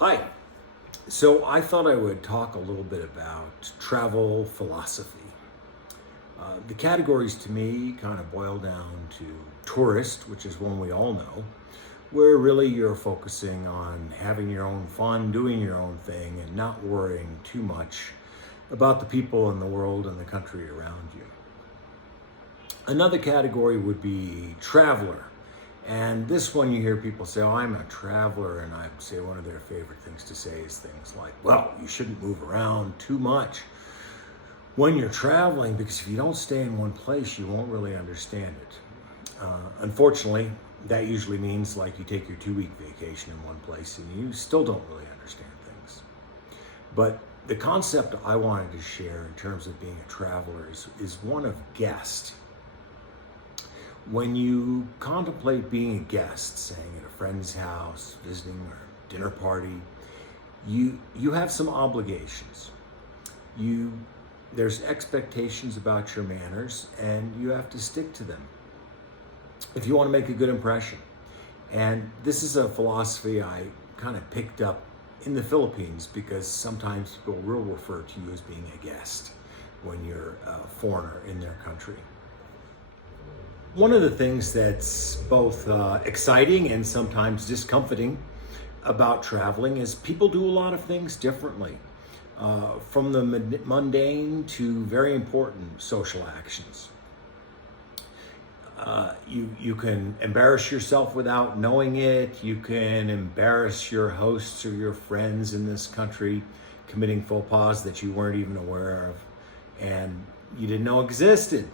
Hi. So I thought I would talk a little bit about travel philosophy. The categories to me kind of boil down to tourist, which is one we all know, where really you're focusing on having your own fun, doing your own thing, and not worrying too much about the people in the world and the country around you. Another category would be traveler. And this one you hear people say, oh, I'm a traveler, and I'd say one of their favorite things to say is things like, well, you shouldn't move around too much when you're traveling, because if you don't stay in one place, you won't really understand it. Unfortunately, that usually means like you take your 2-week vacation in one place and you still don't really understand things. But the concept I wanted to share in terms of being a traveler is one of guest. When you contemplate being a guest, staying at a friend's house, visiting or a dinner party, you have some obligations. There's expectations about your manners, and you have to stick to them if you want to make a good impression. And this is a philosophy I kind of picked up in the Philippines, because sometimes people will refer to you as being a guest when you're a foreigner in their country. One of the things that's both exciting and sometimes discomforting about traveling is people do a lot of things differently, from the mundane to very important social actions. You can embarrass yourself without knowing it. You can embarrass your hosts or your friends in this country, committing faux pas that you weren't even aware of and you didn't know existed.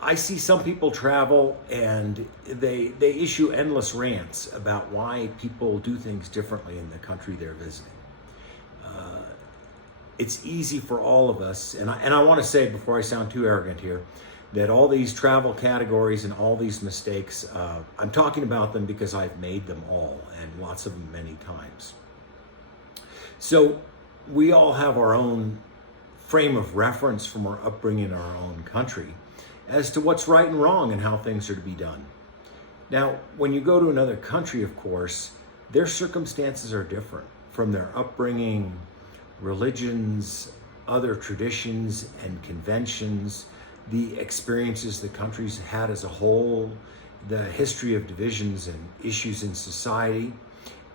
I see some people travel and they issue endless rants about why people do things differently in the country they're visiting. It's easy for all of us, and I want to say, before I sound too arrogant here, that all these travel categories and all these mistakes, I'm talking about them because I've made them all, and lots of them many times. So we all have our own frame of reference from our upbringing in our own country as to what's right and wrong and how things are to be done. Now, when you go to another country, of course, their circumstances are different from their upbringing, religions, other traditions and conventions, the experiences the country's had as a whole, the history of divisions and issues in society.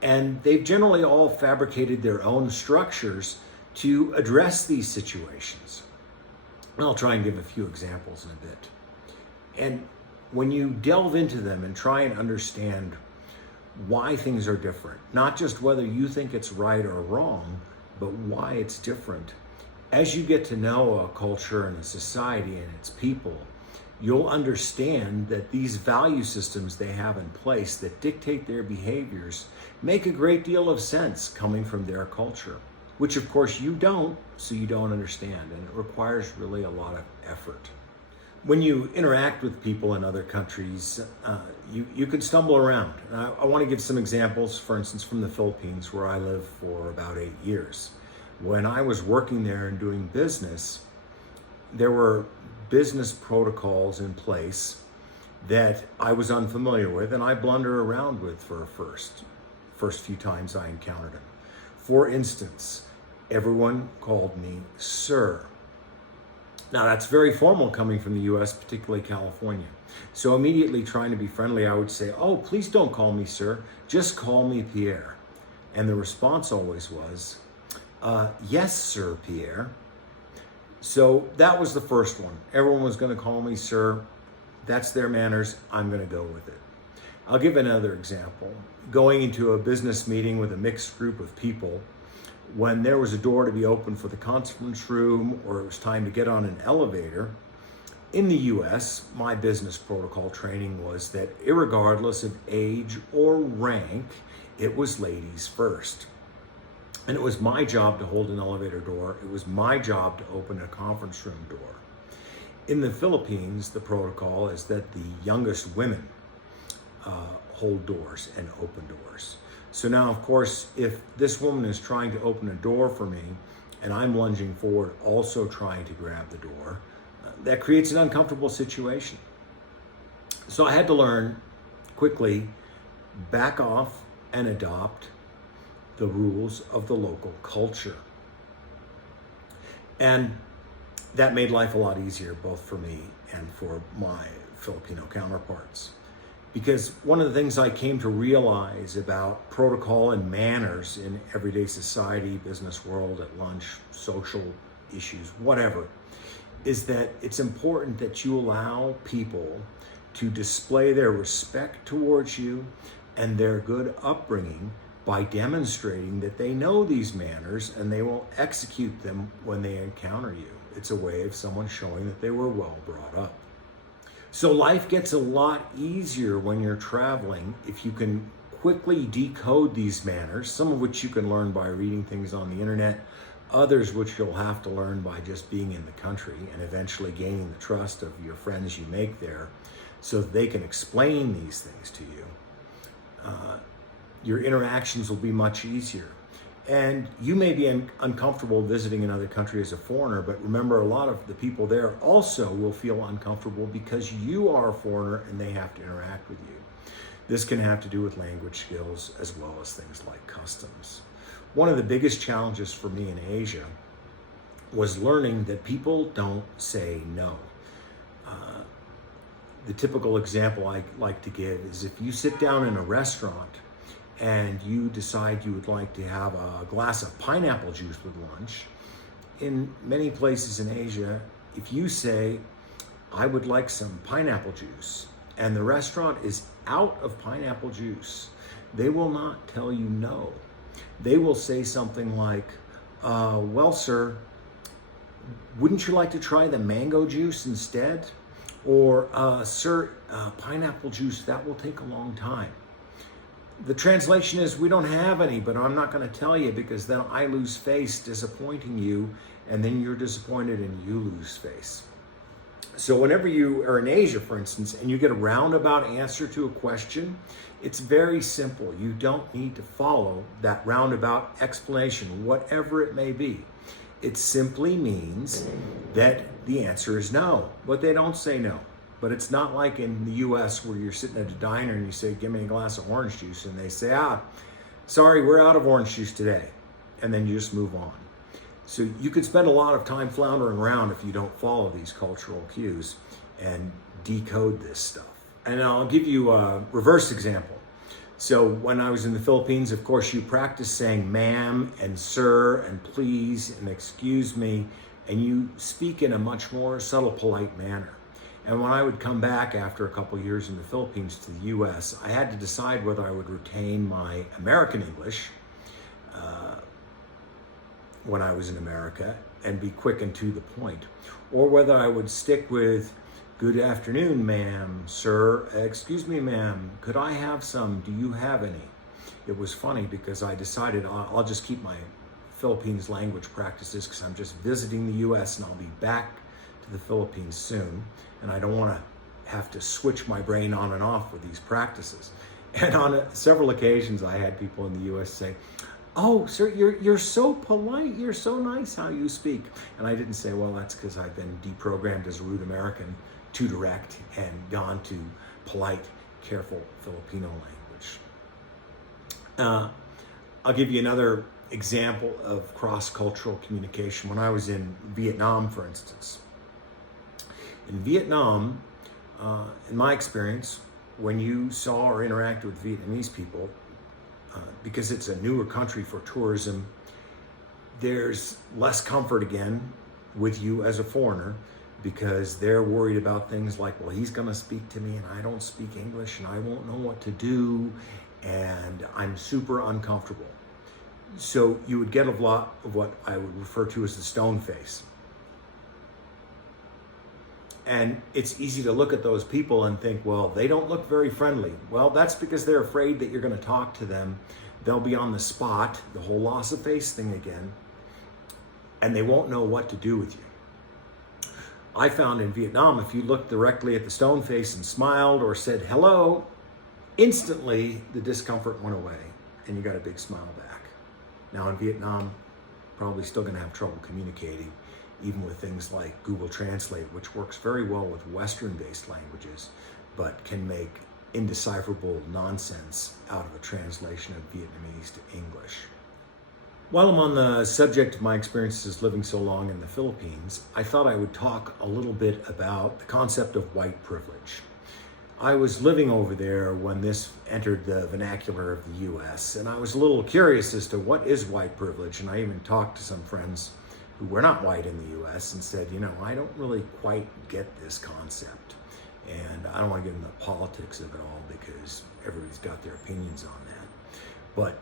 And they've generally all fabricated their own structures to address these situations. And I'll try and give a few examples in a bit. And when you delve into them and try and understand why things are different, not just whether you think it's right or wrong, but why it's different, as you get to know a culture and a society and its people, you'll understand that these value systems they have in place that dictate their behaviors make a great deal of sense coming from their culture, which of course you don't, so you don't understand, and it requires really a lot of effort. When you interact with people in other countries, you can stumble around. And I want to give some examples, for instance, from the Philippines, where I lived for about 8 years. When I was working there and doing business, there were business protocols in place that I was unfamiliar with, and I blundered around with for first few times I encountered them. For instance, everyone called me sir. Now that's very formal coming from the US, particularly California. So immediately trying to be friendly, I would say, oh, please don't call me sir, just call me Pierre. And the response always was, yes, sir, Pierre. So that was the first one. Everyone was gonna call me sir. That's their manners, I'm gonna go with it. I'll give another example. Going into a business meeting with a mixed group of people, when there was a door to be opened for the conference room or it was time to get on an elevator, in the US, my business protocol training was that irregardless of age or rank, it was ladies first. And it was my job to hold an elevator door. It was my job to open a conference room door. In the Philippines, the protocol is that the youngest women hold doors and open doors. So now, of course, if this woman is trying to open a door for me and I'm lunging forward, also trying to grab the door, that creates an uncomfortable situation. So I had to learn quickly back off and adopt the rules of the local culture. And that made life a lot easier, both for me and for my Filipino counterparts. Because one of the things I came to realize about protocol and manners in everyday society, business world, at lunch, social issues, whatever, is that it's important that you allow people to display their respect towards you and their good upbringing by demonstrating that they know these manners and they will execute them when they encounter you. It's a way of someone showing that they were well brought up. So life gets a lot easier when you're traveling if you can quickly decode these manners, some of which you can learn by reading things on the internet, others which you'll have to learn by just being in the country and eventually gaining the trust of your friends you make there so that they can explain these things to you. Your interactions will be much easier. And you may be uncomfortable visiting another country as a foreigner, but remember, a lot of the people there also will feel uncomfortable because you are a foreigner and they have to interact with you. This can have to do with language skills as well as things like customs. One of the biggest challenges for me in Asia was learning that people don't say no. The typical example I like to give is if you sit down in a restaurant and you decide you would like to have a glass of pineapple juice with lunch, in many places in Asia, if you say, I would like some pineapple juice, and the restaurant is out of pineapple juice, they will not tell you no. They will say something like, well, sir, wouldn't you like to try the mango juice instead? Or, sir, pineapple juice, that will take a long time. The translation is, we don't have any, but I'm not going to tell you because then I lose face disappointing you, and then you're disappointed and you lose face. So whenever you are in Asia, for instance, and you get a roundabout answer to a question, it's very simple. You don't need to follow that roundabout explanation, whatever it may be. It simply means that the answer is no, but they don't say no. But it's not like in the US where you're sitting at a diner and you say, give me a glass of orange juice, and they say, sorry, we're out of orange juice today. And then you just move on. So you could spend a lot of time floundering around if you don't follow these cultural cues and decode this stuff. And I'll give you a reverse example. So when I was in the Philippines, of course, you practice saying ma'am and sir and please and excuse me, and you speak in a much more subtle, polite manner. And when I would come back after a couple of years in the Philippines to the US, I had to decide whether I would retain my American English when I was in America and be quick and to the point, or whether I would stick with good afternoon, ma'am, sir, excuse me, ma'am, could I have some? Do you have any? It was funny because I decided I'll just keep my Philippines language practices because I'm just visiting the US and I'll be back to the Philippines soon, and I don't want to have to switch my brain on and off with these practices. And on several occasions I had people in the US say, oh, sir, you're so polite, you're so nice how you speak. And I didn't say, well, that's because I've been deprogrammed as a rude American, too direct, and gone to polite, careful Filipino language. I'll give you another example of cross-cultural communication. When I was in Vietnam, for instance. In Vietnam, in my experience, when you saw or interacted with Vietnamese people, because it's a newer country for tourism, there's less comfort again with you as a foreigner because they're worried about things like, well, he's going to speak to me and I don't speak English and I won't know what to do and I'm super uncomfortable. So you would get a lot of what I would refer to as the stone face. And it's easy to look at those people and think, well, they don't look very friendly. Well, that's because they're afraid that you're going to talk to them. They'll be on the spot, the whole loss of face thing again, and they won't know what to do with you. I found in Vietnam, if you looked directly at the stone face and smiled or said hello, instantly the discomfort went away and you got a big smile back. Now in Vietnam, probably still going to have trouble communicating, even with things like Google Translate, which works very well with Western-based languages, but can make indecipherable nonsense out of a translation of Vietnamese to English. While I'm on the subject of my experiences living so long in the Philippines, I thought I would talk a little bit about the concept of white privilege. I was living over there when this entered the vernacular of the US, and I was a little curious as to what is white privilege, and I even talked to some friends who were not white in the US and said, I don't really quite get this concept, and I don't want to get into the politics of it all because everybody's got their opinions on that. But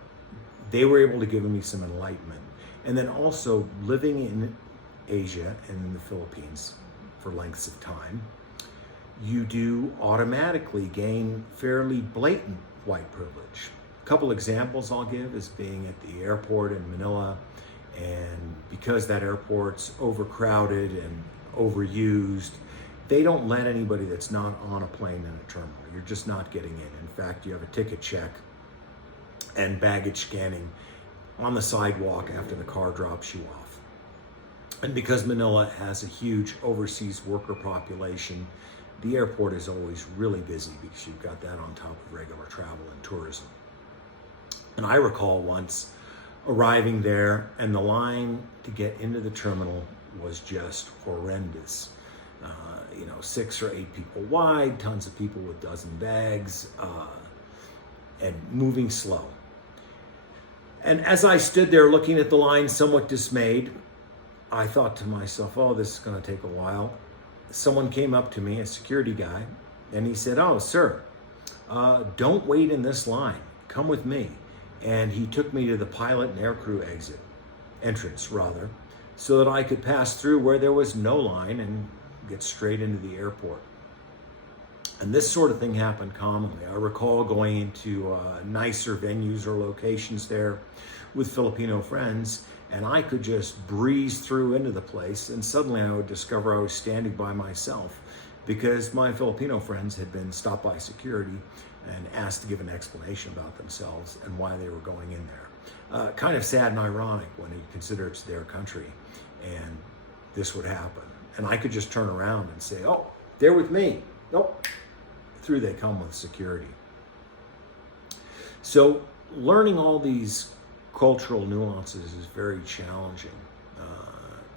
they were able to give me some enlightenment. And then also living in Asia and in the Philippines for lengths of time, you do automatically gain fairly blatant white privilege. A couple examples I'll give is being at the airport in Manila, and because that airport's overcrowded and overused, they don't let anybody that's not on a plane in a terminal. You're just not getting in. In fact, you have a ticket check and baggage scanning on the sidewalk after the car drops you off. And because Manila has a huge overseas worker population, the airport is always really busy because you've got that on top of regular travel and tourism. And I recall once arriving there and the line to get into the terminal was just horrendous. 6 or 8 people wide, tons of people with dozen bags, and moving slow. And as I stood there looking at the line, somewhat dismayed, I thought to myself, oh, this is going to take a while. Someone came up to me, a security guy, and he said, oh, sir, don't wait in this line. Come with me. And he took me to the pilot and aircrew entrance, so that I could pass through where there was no line and get straight into the airport. And this sort of thing happened commonly. I recall going into nicer venues or locations there with Filipino friends, and I could just breeze through into the place, and suddenly I would discover I was standing by myself because my Filipino friends had been stopped by security and asked to give an explanation about themselves and why they were going in there. Kind of sad and ironic when you consider it's their country and this would happen. And I could just turn around and say, oh, they're with me. Nope. Through they come with security. So learning all these cultural nuances is very challenging.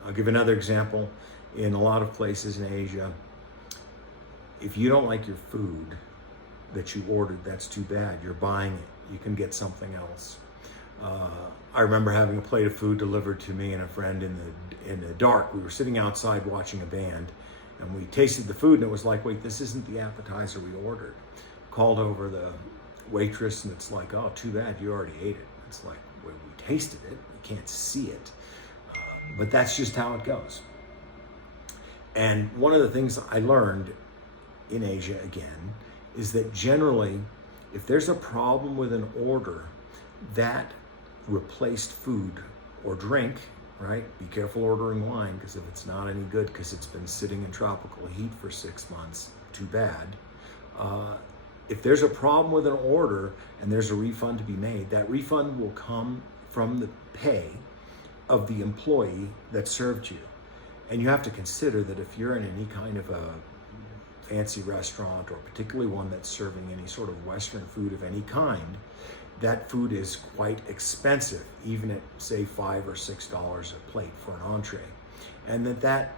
I'll give another example. In a lot of places in Asia, if you don't like your food that you ordered, that's too bad. You're buying it. You can get something else. I remember having a plate of food delivered to me and a friend in the dark. We were sitting outside watching a band, and we tasted the food, and it was like, wait, this isn't the appetizer we ordered. Called over the waitress, and it's like, oh, too bad, you already ate it. It's like, well, we tasted it, we can't see it. But that's just how it goes. And one of the things I learned in Asia, again, is that generally, if there's a problem with an order, that replaced food or drink, right? Be careful ordering wine, because if it's not any good because it's been sitting in tropical heat for 6 months, too bad. If there's a problem with an order and there's a refund to be made, that refund will come from the pay of the employee that served you. And you have to consider that if you're in any kind of a fancy restaurant, or particularly one that's serving any sort of Western food of any kind, that food is quite expensive, even at say $5 or $6 a plate for an entree. And that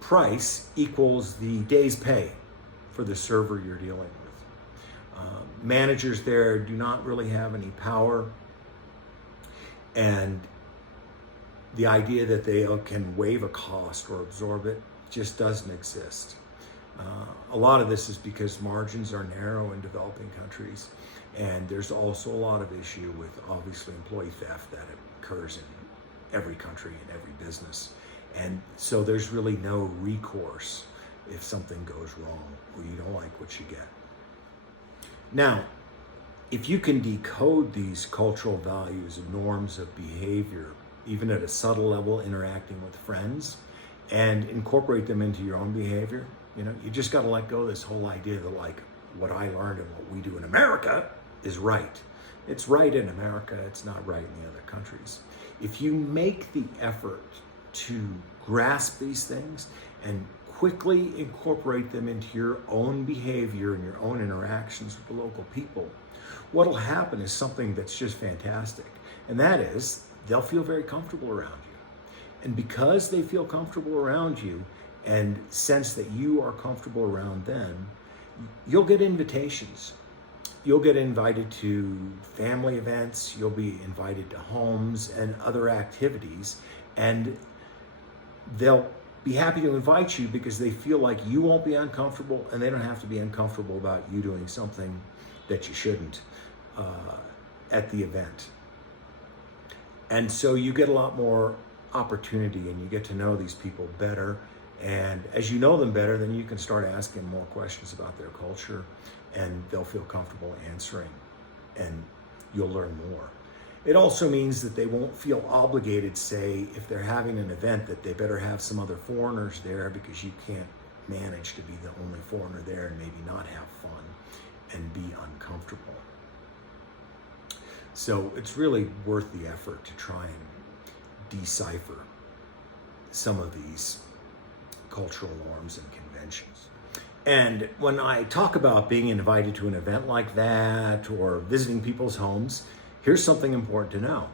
price equals the day's pay for the server you're dealing with. Managers there do not really have any power, and the idea that they can waive a cost or absorb it just doesn't exist. A lot of this is because margins are narrow in developing countries, and there's also a lot of issue with obviously employee theft that occurs in every country and every business. And so there's really no recourse if something goes wrong or you don't like what you get. Now, if you can decode these cultural values and norms of behavior, even at a subtle level, interacting with friends, and incorporate them into your own behavior, you just got to let go of this whole idea that like what I learned and what we do in America is right. It's right in America, it's not right in the other countries. If you make the effort to grasp these things and quickly incorporate them into your own behavior and your own interactions with the local people, what'll happen is something that's just fantastic. And that is, they'll feel very comfortable around you. And because they feel comfortable around you and sense that you are comfortable around them, you'll get invitations. You'll get invited to family events, you'll be invited to homes and other activities, and they'll be happy to invite you because they feel like you won't be uncomfortable and they don't have to be uncomfortable about you doing something that you shouldn't at the event. And so you get a lot more opportunity and you get to know these people better. And as you know them better, then you can start asking more questions about their culture and they'll feel comfortable answering and you'll learn more. It also means that they won't feel obligated, say, if they're having an event, that they better have some other foreigners there because you can't manage to be the only foreigner there and maybe not have fun and be uncomfortable. So it's really worth the effort to try and decipher some of these cultural norms and conventions. And when I talk about being invited to an event like that or visiting people's homes, here's something important to know.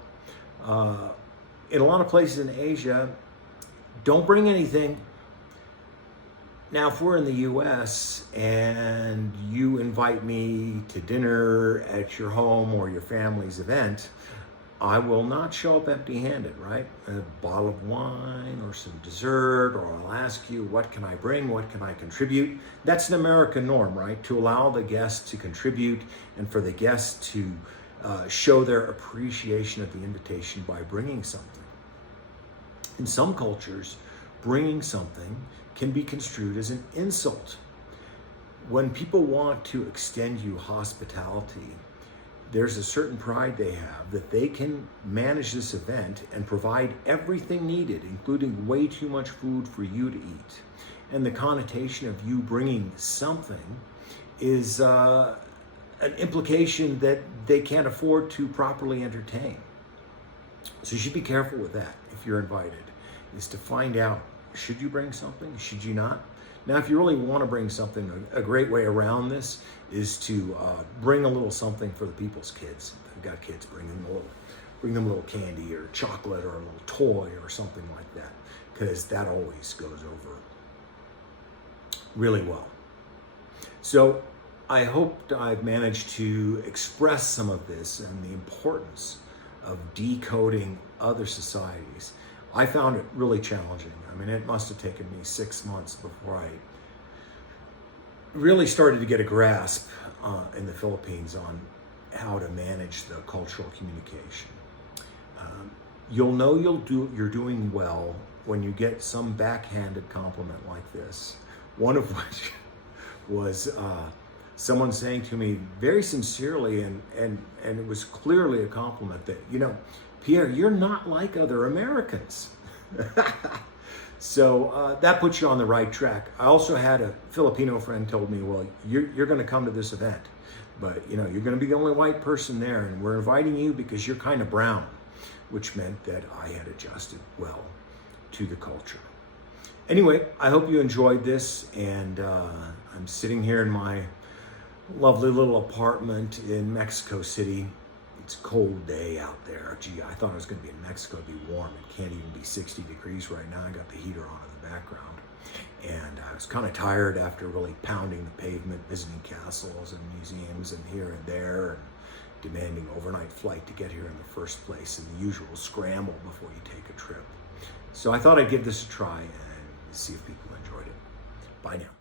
In a lot of places in Asia, don't bring anything. Now, if we're in the US and you invite me to dinner at your home or your family's event, I will not show up empty-handed, right? A bottle of wine or some dessert, or I'll ask you, what can I bring? What can I contribute? That's an American norm, right? To allow the guests to contribute and for the guests to show their appreciation of the invitation by bringing something. In some cultures, bringing something can be construed as an insult. When people want to extend you hospitality, there's a certain pride they have that they can manage this event and provide everything needed, including way too much food for you to eat. And the connotation of you bringing something is an implication that they can't afford to properly entertain. So you should be careful with that if you're invited, is to find out, should you bring something? Should you not? Now, if you really want to bring something, a great way around this is to bring a little something for the people's kids. If they've got kids, bring them a little candy or chocolate or a little toy or something like that, because that always goes over really well. So I hope I've managed to express some of this and the importance of decoding other societies. I found it really challenging. I mean, it must have taken me 6 months before I really started to get a grasp in the Philippines on how to manage the cultural communication. You'll know you're doing well when you get some backhanded compliment like this. One of which was someone saying to me very sincerely, and it was clearly a compliment, that, you know, Pierre, you're not like other Americans. So that puts you on the right track. I also had a Filipino friend told me, well, you're going to come to this event, but you know, you're going to be the only white person there, and we're inviting you because you're kind of brown, which meant that I had adjusted well to the culture. Anyway, I hope you enjoyed this, and I'm sitting here in my lovely little apartment in Mexico City. It's a cold day out there. Gee, I thought I was going to be in Mexico, it'd be warm. It can't even be 60 degrees right now. I got the heater on in the background. And I was kind of tired after really pounding the pavement, visiting castles and museums and here and there, and demanding overnight flight to get here in the first place, and the usual scramble before you take a trip. So I thought I'd give this a try and see if people enjoyed it. Bye now.